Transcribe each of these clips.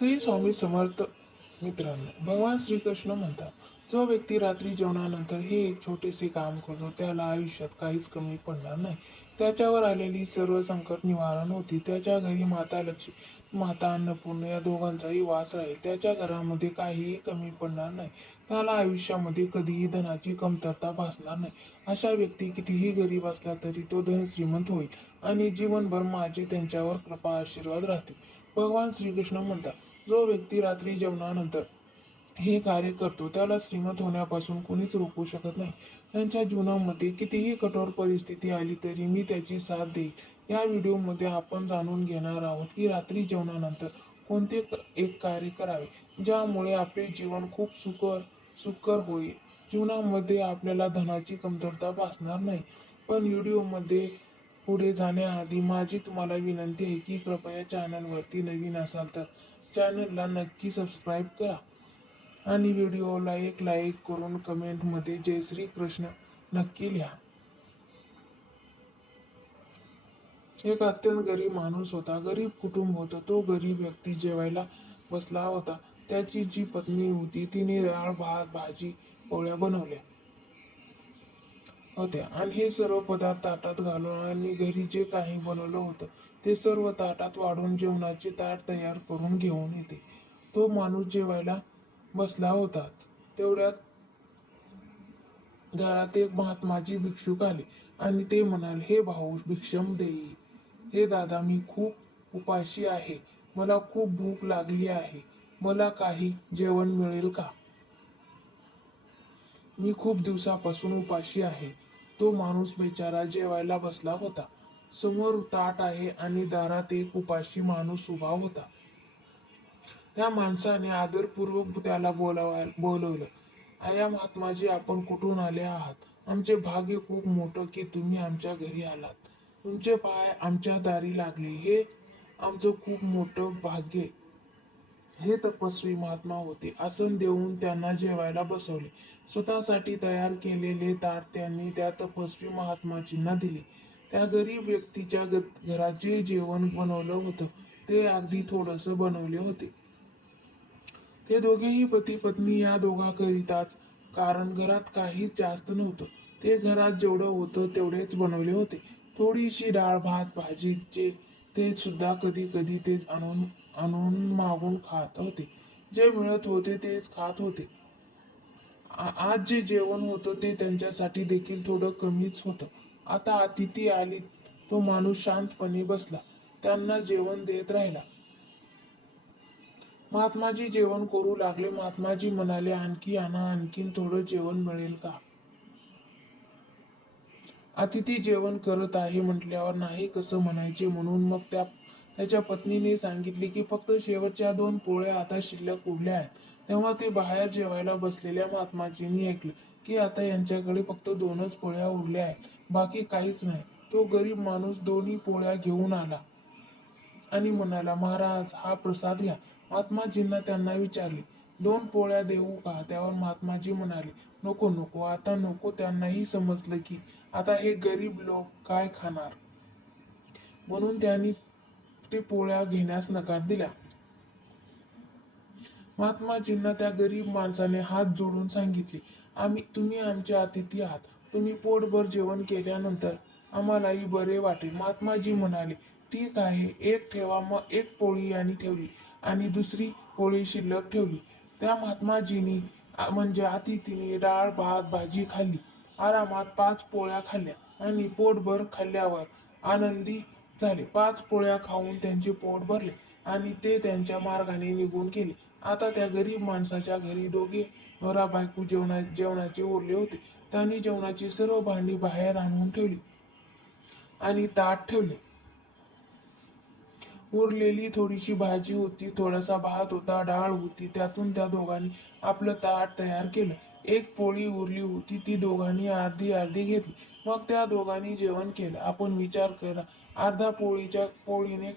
श्री स्वामी समर्थ. मित्रांनो, भगवान श्रीकृष्ण म्हणतात, जो व्यक्ती रात्री जेवणानंतर हे एक छोटेसे काम करतो त्याला आयुष्यात काहीच कमी पडणार नाही. त्याच्यावर आलेली सर्व संकट निवारण होती. त्याच्या घरी माता लक्ष्मी, माता अन्नपूर्णा या दोघांचाही वास राहील. त्याच्या घरामध्ये काहीही कमी पडणार नाही. त्याला आयुष्यामध्ये कधीही धनाची कमतरता भासणार नाही. अशा व्यक्ती कितीही गरीब असला तरी तो धन श्रीमंत होईल आणि जीवनभर माझे त्यांच्यावर कृपा आशीर्वाद राहतील. भगवान श्रीकृष्ण म्हणतात, जो व्यक्ती रात्री जेवणानंतर हे कार्य करतो त्याला श्रीमंत होण्यापासून कोणीच रोखू शकत नाही. त्यांच्या जीवनामध्ये कितीही कठोर परिस्थिती आली तरी मी त्याची साथ देईल. या व्हिडिओमध्ये आपण जाणून घेणार आहोत की रात्री जेवणानंतर कोणते एक कार्य करावे ज्यामुळे आपले जीवन खूप सुकर होईल. जीवनामध्ये आपल्याला धनाची कमतरता भासणार नाही. पण व्हिडिओमध्ये पुढे जाण्याआधी माझी तुम्हाला विनंती आहे की कृपया चॅनलवरती नवीन असाल तर चॅनलला नक्की सबस्क्राईब करा आणि व्हिडिओला एक लाईक करून कमेंटमध्ये जय श्री कृष्ण नक्की लिहा. एक अत्यंत गरीब माणूस होता. गरीब कुटुंब होतं. तो गरीब व्यक्ती जेवायला बसला होता. त्याची जी पत्नी होती तिने डाळ भात भाजी पोळ्या बनवल्या होत्या आणि हे सर्व पदार्थ ताटात घालून आणि घरी जे काही बनवलं होतं ते सर्व ताटात वाढून जेवणाचे ताट तयार करून घेऊन येते. तो माणूस जेवायला बसला होता. तेवढ्यात घरात एक महात्माजी भिक्षुक आले आणि ते म्हणाले, हे भाऊ भिक्षम देई. हे दादा, मी खूप उपाशी आहे. मला खूप भूक लागली आहे. मला काही जेवण मिळेल का? मी खूप दिवसापासून उपाशी आहे. तो माणूस बेचारा जेवायला बसला होता. समोर ताट आहे आणि दारात एक उपाशी माणूस उभा होता. त्या माणसाने आदरपूर्वक त्याला बोलवलं. आया महात्माजी, आपण कुठून आले आहात? आमचे भाग्य खूप मोठं की तुम्ही आमच्या घरी आलात. तुमचे पाय आमच्या दारी लागले, हे आमचं खूप मोठं भाग्य. हे तपस्वी महात्मा होते. आसन देऊन त्यांना जेवायला बसवले. स्वतःसाठी तयार केलेले ताट त्यांनी त्या तपस्वी महात्माजींना दिले. त्या गरीब व्यक्तीच्या घरात जे जेवण बनवलं होतं ते अगदी थोडस बनवले होते. ते दोघेही पती पत्नी या दोघांकरिताच, कारण घरात काहीच जास्त नव्हतं. ते घरात जेवढं होतं तेवढेच बनवले होते. थोडीशी डाळ भात भाजीचे ते सुद्धा कधी कधी तेच आणून आणून मागून खात होते. जे मिळत होते तेच खात होते. आज जे जेवण होतं ते त्यांच्यासाठी देखील थोडं कमीच होतं. आता अतिथी आली. तो माणूस शांतपणे बसला, त्यांना जेवण देत राहिला. महात्माजी जेवण करू लागले. महात्माजी म्हणाले, आणखी आणा, आणखीन थोडं जेवण मिळेल का? अतिथी जेवण करत आहे म्हटल्यावर नाही कसं म्हणायचे, म्हणून मग त्याच्या पत्नीने सांगितले की फक्त शेवटच्या 2 पोळ्या आता शिल्लक उरल्या आहेत. तेव्हा ते बाहेर जेवायला बसलेल्या महात्माजींनी ऐकलं की आता यांच्याकडे फक्त 2च पोळ्या उरल्या आहेत, बाकी काहीच नाही. तो गरीब माणूस दोन्ही पोळ्या घेऊन आला आणि म्हणाला, महाराज, हा प्रसाद घ्या. महात्माजींना त्यांना विचारले, 2 पोळ्या देऊ का? त्यावर महात्माजी म्हणाले, नको नको, आता नको. त्यांनाही समजलं की आता हे गरीब लोक काय खाणार, म्हणून त्यांनी ते पोळ्या घेण्यास नकार दिला. महात्माजींना त्या गरीब माणसाने हात जोडून सांगितले, तुम्ही आमचे अतिथी आहात. तुम्ही पोटभर जेवण केल्यानंतर आम्हालाही बरे वाटेल. महात्माजी म्हणाले, ठीक आहे, एक ठेवा. मग एक पोळी आणि ठेवली आणि दुसरी पोळी शिल्लक ठेवली. त्या महात्माजींनी म्हणजे अतिथीने डाळ भात भाजी खाल्ली. आरामात 5 पोळ्या खाल्ल्या आणि पोटभर खाल्ल्यावर आनंदी झाले. 5 पोळ्या खाऊन त्यांचे पोट भरले आणि ते त्यांच्या मार्गाने निघून गेले. आता त्या गरीब माणसाच्या घरी दोघे नवरा बायको जेवणाचे उरले होते. त्यांनी जेवणाची सर्व भांडी बाहेर आणून ठेवली आणि ताट ठेवले. उरलेली थोडीशी भाजी होती, थोडासा भात होता, डाळ होती. त्यातून त्या दोघांनी आपलं ताट तयार केलं. एक पोळी उरली होती, ती दोघांनी अर्धी अर्धी घेतली. मग त्या दोघांनी जेवण केलं. आपण विचार करा, अर्धा पोळीने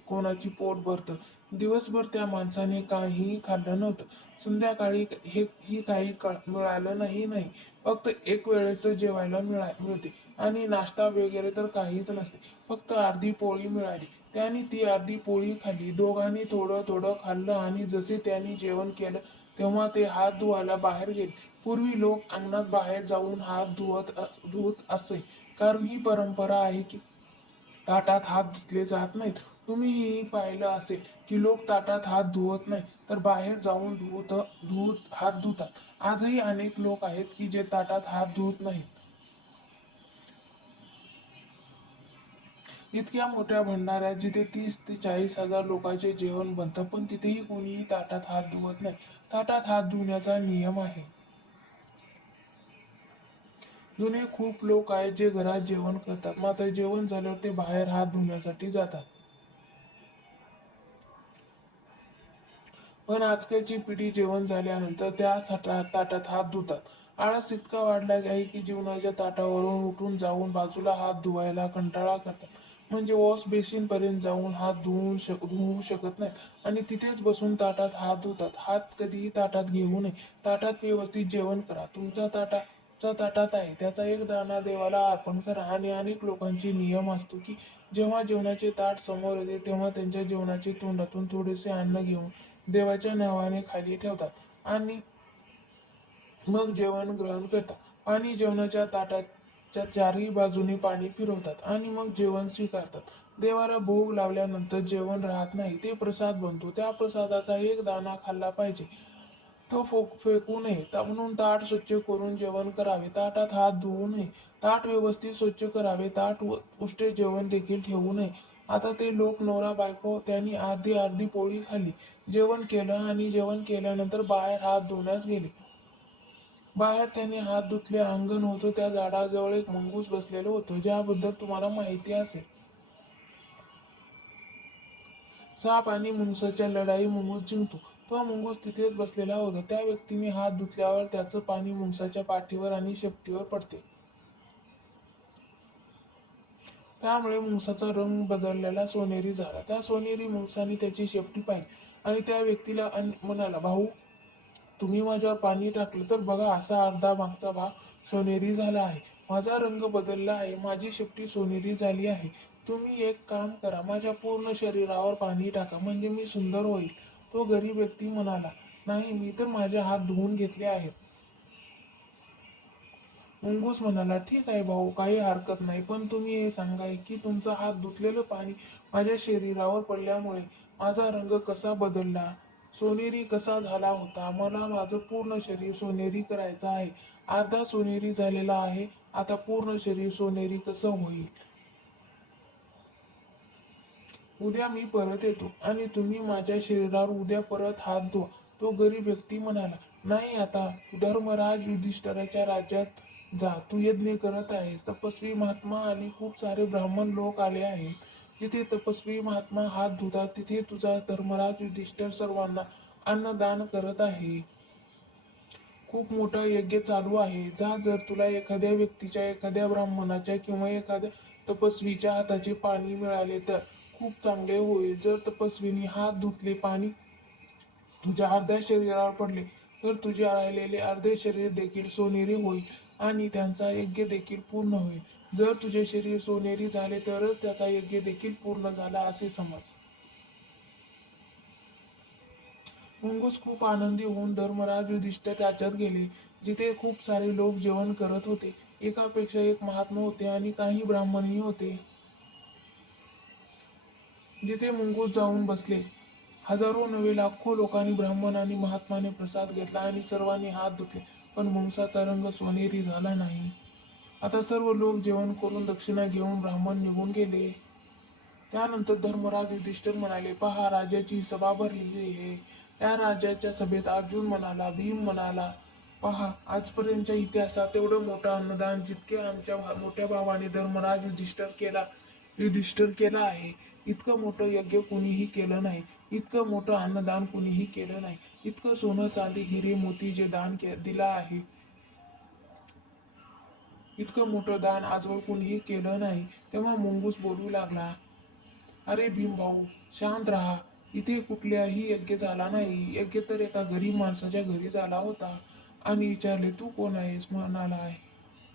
कोणाची पोट भरतं? दिवसभर त्या माणसाने काहीही खाल्लं नव्हतं. संध्याकाळी ही काही मिळालं नाही. फक्त एक वेळेचं जेवायला मिळते आणि नाश्ता वगैरे तर काहीच नसते. फक्त अर्धी पोळी मिळाली. त्यांनी ती अर्धी पोळी खाल्ली. दोघांनी थोडं थोडं खाल्लं आणि जसे त्यांनी जेवण केलं तेव्हा ते हात धुवायला बाहेर गेले. पूर्वी लोक अंगणात बाहेर जाऊन हात धुत असे, कारण ही परंपरा आहे की ताटात हात धुतले जात नाहीत. तुम्हीही पाहिलं असेल की लोक ताटात हात धुवत नाही, तर बाहेर जाऊन धुत हात धुतात. आजही अनेक लोक आहेत की जे ताटात हात धुत नाहीत. इतक्या मोठ्या भंडाऱ्यात जिथे 30 ते 40 हजार लोकांचे जेवण बनतं, पण तिथेही कोणीही ताटात हात धुवत नाही. ताटात हात धुण्याचा नियम आहे. जुने खूप लोक आहेत जे घरात जेवण करतात, मात्र जेवण झाल्यावर ते बाहेर हात धुण्यासाठी जातात. पण आजकालची पिढी जेवण झाल्यानंतर त्या ताटात हात धुतात. आळस इतका वाढला आहे की जेवणाच्या ताटावरून उठून जाऊन बाजूला हात धुवायला कंटाळा करतात. म्हणजे वॉश बेसिन पर्यंत जाऊन हात धुवू शकत नाहीत आणि तिथेच बसून ताटात हात धुतात. हात कधीही ताटात घेऊ नये. ताटात व्यवस्थित जेवण करा. ताटात आहे त्याचा एक दाणा देवाला अर्पण करा. आणि अनेक लोकांची नियम असतो की जेव्हा जेवणाचे ताट समोर येते तेव्हा त्यांच्या जेवणाचे तोंडातून थोडेसे अन्न घेऊन देवाच्या नावाने खाली ठेवतात आणि मग जेवण ग्रहण करतात. पाणी जेवणाच्या ताटाच्या चारही बाजूने पाणी फिरवतात आणि मग जेवण स्वीकारतात. देवाला भोग लावल्यानंतर जेवण राहत नाही, ते प्रसाद बनतो. त्या प्रसादाचा एक दाणा खाल्ला पाहिजे, तो फेकू नये. म्हणून ताट स्वच्छ करून जेवण करावे. ताटात हात धुवू नये. ताट व्यवस्थित स्वच्छ करावे. ताट उष्टे जेवण देखील ठेवू नये. आता ते लोक नवरा बायको त्यांनी अर्धी अर्धी पोळी खाल्ली, जेवण केलं आणि जेवण केल्यानंतर बाहेर हात धुण्यास गेले. बाहेर त्याने हात धुतले. अंगण होतं, त्या झाडाजवळ एक मुंगूस बसलेलं होतं, ज्याबद्दल तुम्हाला माहिती असेल. साप आणि मुंगसाच्या लढाई मुंगूस जिंकतो. तो मुंगूस तिथेच बसलेला होता. त्या व्यक्तीने हात धुतल्यावर त्याचं पाणी मुंगसाच्या पाठीवर आणि शेपटीवर पडते. त्यामुळे मुंगसाचा रंग बदललेला सोनेरी झाला. त्या सोनेरी मुंगसाने त्याची शेपटी पाहिली आणि त्या व्यक्तीला म्हणाला, भाऊ, तुम्ही माझ्यावर पाणी टाकलं तर बघा, असा अर्धा मागचा भाग सोनेरी झाला आहे. माझा रंग बदलला आहे. माझी शेपटी सोनेरी झाली आहे. तुम्ही एक काम करा, माझ्या पूर्ण शरीरावर पाणी टाका, म्हणजे मी सुंदर होईल. तो गरीब व्यक्ती म्हणाला, नाही, मी तर माझे हात धुवून घेतले आहेत. मुंगूस म्हणाला, ठीक आहे भाऊ, काही हरकत नाही, पण तुम्ही हे सांगाय की तुमचा हात धुतलेलं पाणी माझ्या शरीरावर पडल्यामुळे माझा रंग कसा बदलला, सोनेरी कसा झाला होता. मला माझं पूर्ण शरीर सोनेरी करायचं आहे. अर्धा सोनेरी झालेला आहे, आता पूर्ण शरीर सोनेरी कसं होईल. उद्या मी परत येतो आणि तुम्ही माझ्या शरीरावर उद्या परत हात धुवा. तो गरीब व्यक्ती म्हणाला, नाही, आता धर्मराज युधिष्ठिराच्या राज्यात जा. तू यज्ञ करत आहेस. तपस्वी महात्मा आणि खूप सारे ब्राह्मण लोक आले आहेत. जिथे तपस्वी महात्मा हात धुतात तिथे तुझा धर्मराज युधिष्ठिर सर्वांना अन्नदान करत आहे. खूप मोठा यज्ञ चालू आहे. जा, जर तुला एखाद्या व्यक्तीच्या, एखाद्या ब्राह्मणाच्या किंवा एखाद्या तपस्वीच्या हाताचे पाणी मिळाले तर खूप चांगले होईल. जर तपस्वीने हात धुतले, पाणी तुझ्या अर्ध्या शरीरावर पडले, तर तुझे राहिलेले अर्धे शरीर देखील सोनेरी होईल आणि त्यांचा यज्ञ देखील पूर्ण होईल. जर तुझे शरीर सोनेरी झाले तरच त्याचा यज्ञ देखील पूर्ण झाला असे समज. मुंगूस खूप आनंदी होऊन धर्मराज युधिष्ठिर राज्यात गेले, जिथे खूप सारे लोक जेवण करत होते. एकापेक्षा एक महात्मा होते आणि काही ब्राह्मणही होते. जिथे मुंगूस जाऊन बसले, हजारो नव्हे लाखो लोकांनी ब्राह्मण आणि महात्माने प्रसाद घेतला आणि सर्वांनी हात धुतले, पण मुंगसाचा रंग सोनेरी झाला नाही. आता सर्व लोक जेवण करून दक्षिणा घेऊन ब्राह्मण निघून गेले. त्यानंतर धर्मराज युधिष्ठिर म्हणाले, पहा, राजाची सभा भरली आहे. त्या राजाच्या सभेत अर्जुन म्हणाला, भीम म्हणाला, पहा, आजपर्यंतच्या इतिहासात एवढं मोठं अन्नदान जितके आमच्या मोठ्या भावाने धर्मराज युधिष्ठिर केला आहे, इतकं मोठं यज्ञ कुणीही केलं नाही. इतकं मोठं अन्नदान कुणीही केलं नाही. इतकं सोनं, चांदी, हिरे, मोती जे दिलं आहे, इतकं मोठं दान आजवर कुणीही केलं नाही. तेव्हा मुंगूस बोलू लागला, अरे भीम भाऊ, शांत राहा. इथे कुठल्याही यज्ञ झाला नाही. यज्ञ तर एका गरीब माणसाच्या घरी झाला होता. आणि विचारले, तू कोण आहेस? म्हणाला, आहे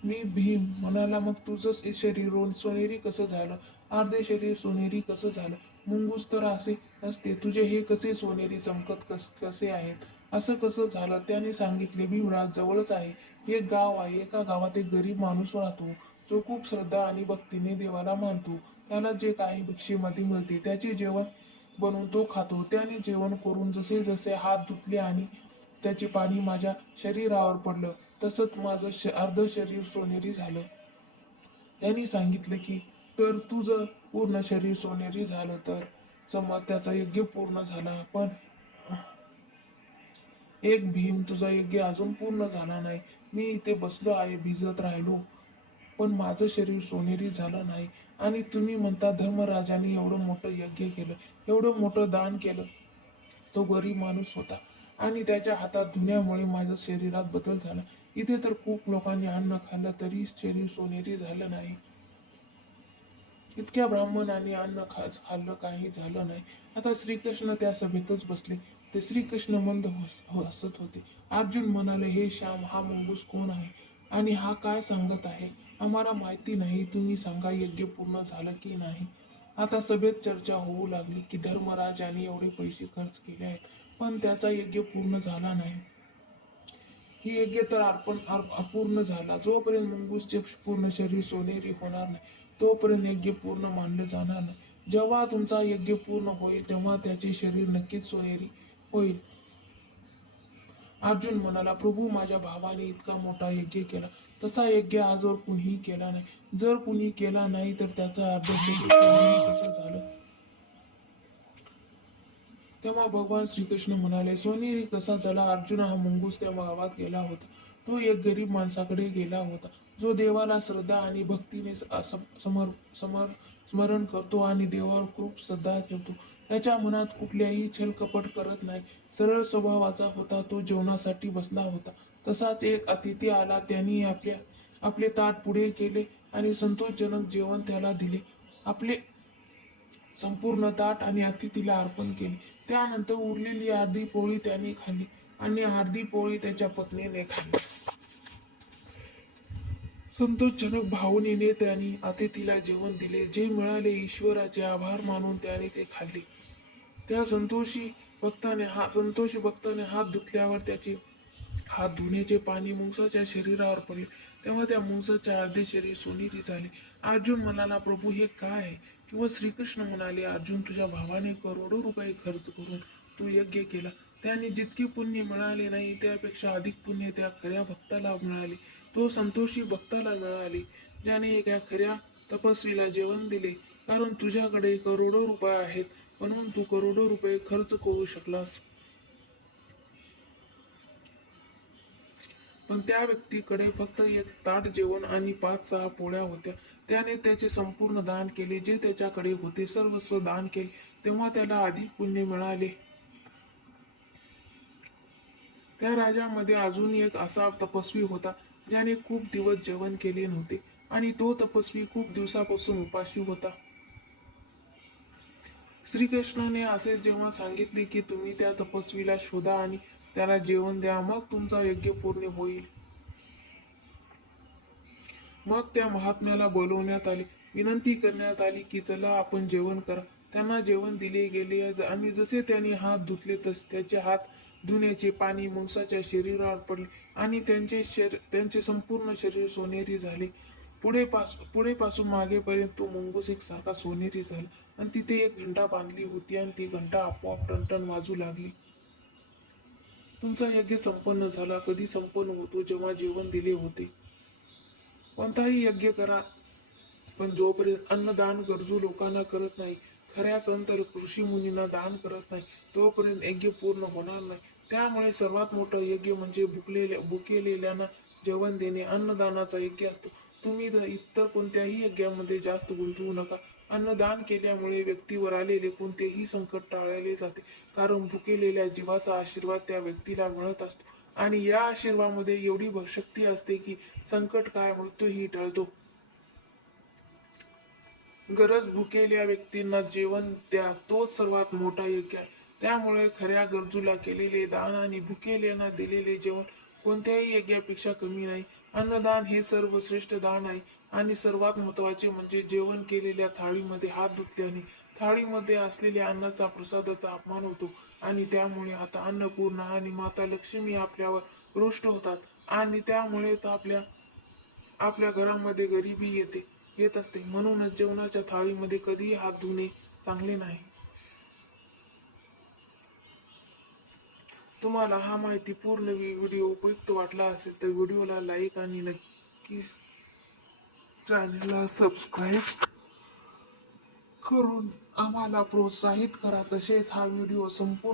मी भीम. म्हणाला, मग तुझं शरीर सोनेरी कसं झालं? अर्धे शरीर सोनेरी कसं झालं? मुंगूस तर असे नसते. तुझे हे कसे सोनेरी चमकत कसे आहेत? असं कसं झालं? त्याने सांगितले, भीमराज, जवळच आहे एक गाव आहे. एका गावात एक गरीब माणूस राहतो, जो खूप श्रद्धा आणि भक्तीने देवाला मानतो. त्याला जे काही भिक्षेमध्ये मिळते त्याचे जेवण बनवून तो खातो. त्याने जेवण करून जसे जसे हात धुतले आणि त्याचे पाणी माझ्या शरीरावर पडलं, तसंच माझं अर्ध शरीर सोनेरी झालं. त्यांनी सांगितलं की, तर तुझं पूर्ण शरीर सोनेरी झालं तर समज त्याचा यज्ञ पूर्ण झाला, पण एक भीम, तुझा यज्ञ अजून पूर्ण झाला नाही. मी इथे बसलो आहे, भिजत राहिलो, पण माझं शरीर सोनेरी झालं नाही. आणि तुम्ही म्हणता धर्मराजाने एवढं मोठं यज्ञ केलं, एवढं मोठं दान केलं. तो गरीब माणूस होता आणि त्याच्या हातात धुण्यामुळे माझ्या शरीरात बदल झाला. इथे तर खूप लोकांनी अन्न खाल्लं तरी शरीर सोनेरी झालं नाही. इतक्या ब्राह्मणांनी अन्न खाल्लं, काही झालं नाही. आता श्रीकृष्ण त्या सभेतच बसले. ते श्रीकृष्ण मंद हसत होते. अर्जुन म्हणाले, हे श्याम, हा मंगूस कोण आहे आणि हा काय सांगत आहे? आम्हाला माहिती नाही. तुम्ही सांगा, यज्ञ पूर्ण झालं की नाही? आता सभेत चर्चा होऊ लागली की धर्मराज यांनी एवढे पैसे खर्च केले आहेत, पण त्याचा यज्ञ पूर्ण झाला नाही. ही यज्ञ तर अपूर्ण झाला. जोपर्यंत मंगूसचे पूर्ण शरीर सोनेरी होणार नाही, तोपर्यंत यज्ञ पूर्ण मानले जाणार नाही. जेव्हा तुमचा यज्ञ पूर्ण होईल तेव्हा त्याचे शरीर नक्कीच सोनेरी होईल. अर्जुन म्हणाला, प्रभू, माझ्या भावाने इतका मोठा यज्ञ केला, तसा यज्ञ आजवर कुणीही केला नाही. जर कुणी केला नाही तर त्याचा अर्ध शरीर कसं झालं? तेव्हा भगवान श्रीकृष्ण म्हणाले, सोनेरी कसा झाला? अर्जुन, हा मुंगूस त्या गावात गेला होता. तो एक गरीब माणसाकडे गेला होता, जो देवाला श्रद्धा आणि भक्तीने समर समर स्मरण करतो आणि देवावर खूप श्रद्धा ठेवतो. त्याच्या मनात कुठल्याही छलकपट करत नाही. सरळ स्वभावाचा होता. तो जेवणासाठी बसला होता. तसाच एक अतिथी आला. त्यांनी आपले ताट पुढे केले आणि संतोषजनक जेवण त्याला दिले. आपले संपूर्ण ताट आणि अतिथीला अर्पण केले. त्यानंतर उरलेली अर्धी पोळी त्याने खाल्ली आणि अर्धी पोळी त्याच्या पत्नीने खाल्ली. संतोषजनक भावनेने त्यांनी अतिथीला जेवण दिले. जे मिळाले ईश्वराचे आभार मानून त्याने ते खाल्ले. त्या संतोषी भक्ताने हात धुतल्यावर त्याचे हात धुण्याचे पाणी मुंगसाच्या शरीरावर पडले. तेव्हा त्या मुंगसाचे अर्धे शरीर सोनेरी झाले. अर्जुन म्हणाला, प्रभू, हे काय आहे? किंवा श्रीकृष्ण म्हणाले, अर्जुन, तुझ्या भावाने करोडो रुपये खर्च करून तू यज्ञ केला. त्याने जितके पुण्य मिळाले नाही त्यापेक्षा अधिक पुण्य त्या खऱ्या भक्ताला मिळाले. तो संतोषी भक्ताला मिळाले, ज्याने एका खऱ्या तपस्वीला जेवण दिले. कारण तुझ्याकडे करोडो रुपये आहेत म्हणून तू करोडो रुपये खर्च करू शकलास. पण त्या व्यक्तीकडे फक्त एक ताट जेवण आणि 5-6 पोळ्या होत्या. त्याने त्याचे संपूर्ण दान केले. जे त्याच्याकडे होते सर्वस्व दान केले. तेव्हा त्याला अधिक पुण्य मिळाले. त्या राजामध्ये अजून एक असा तपस्वी होता, ज्याने खूप दिवस जेवण केले नव्हते आणि तो तपस्वी खूप दिवसापासून उपाशी होता. श्रीकृष्णाने असे जेव्हा सांगितले की तुम्ही त्या तपस्वीला शोधा आणि त्याला जेवण द्या, मग तुमचा यज्ञ पूर्ण होईल. मग त्या महात्म्याला बोलवण्यात आले. विनंती करण्यात आली की चला, आपण जेवण करा. त्यांना जेवण दिले गेले आणि जसे त्यांनी हात धुतले तसे त्याचे हात धुण्याचे पाणी मुंगसाच्या शरीरावर पडले आणि त्यांचे संपूर्ण शरीर सोनेरी झाले. पुढे पासून मागेपर्यंत तो मुंगूस एक सारखा सोनेरी झाला आणि तिथे एक घंटा बांधली होती आणि ती घंटा आपोआप टनटन वाजू लागली. तुमचा यज्ञ संपन्न झाला. कधी संपन्न होतो? जेव्हा जेवण दिले होते. कोणताही यज्ञ करा, पण जोपर्यंत अन्नदान गरजू लोकांना करत नाही, खऱ्या संत ऋषी मुनींना दान करत नाही, तोपर्यंत यज्ञ पूर्ण होणार नाही. त्यामुळे सर्वात मोठं यज्ञ म्हणजे भुकेलेल्यांना जेवण देणे, अन्नदानाचा यज्ञ असतो. तुम्ही इतर कोणत्याही यज्ञामध्ये जास्त गुंतवू नका. अन्नदान केल्यामुळे व्यक्तीवर आलेले कोणतेही संकट टाळले जाते, कारण भुकेलेल्या जीवाचा आशीर्वाद त्या व्यक्तीला मिळत असतो आणि या आशीर्वादामध्ये एवढी शक्ती असते की संकट काय, मृत्यूही टळतो. गरज भुकेल्या व्यक्तींना जेवण द्या, तोच सर्वात मोठा यज्ञ आहे. त्यामुळे खऱ्या गरजूला केलेले दान आणि भुकेल्यांना दिलेले जेवण कोणत्याही यज्ञापेक्षा कमी नाही. अन्नदान हे सर्वश्रेष्ठ दान आहे आणि सर्वात महत्त्वाचे म्हणजे जेवण केलेल्या थाळीमध्ये हात धुतल्याने थाळीमध्ये असलेल्या अन्नाचा प्रसादाचा अपमान होतो आणि त्यामुळे आता अन्नपूर्णा आणि माता लक्ष्मी आपल्यावर रुष्ट होतात आणि त्यामुळेच आपल्या घरामध्ये गरिबी येत असते. म्हणूनच जेवणाच्या थाळीमध्ये कधीही हात धुणे चांगले नाही. तुम्हाला हा माहितीपूर्ण व्हिडिओ उपयुक्त वाटला असेल तर व्हिडिओला लाईक आणि नक्की चॅनलला सबस्क्राईब करून आम्हाला प्रोत्साहित करा. तसेच हा व्हिडिओ संपूर्ण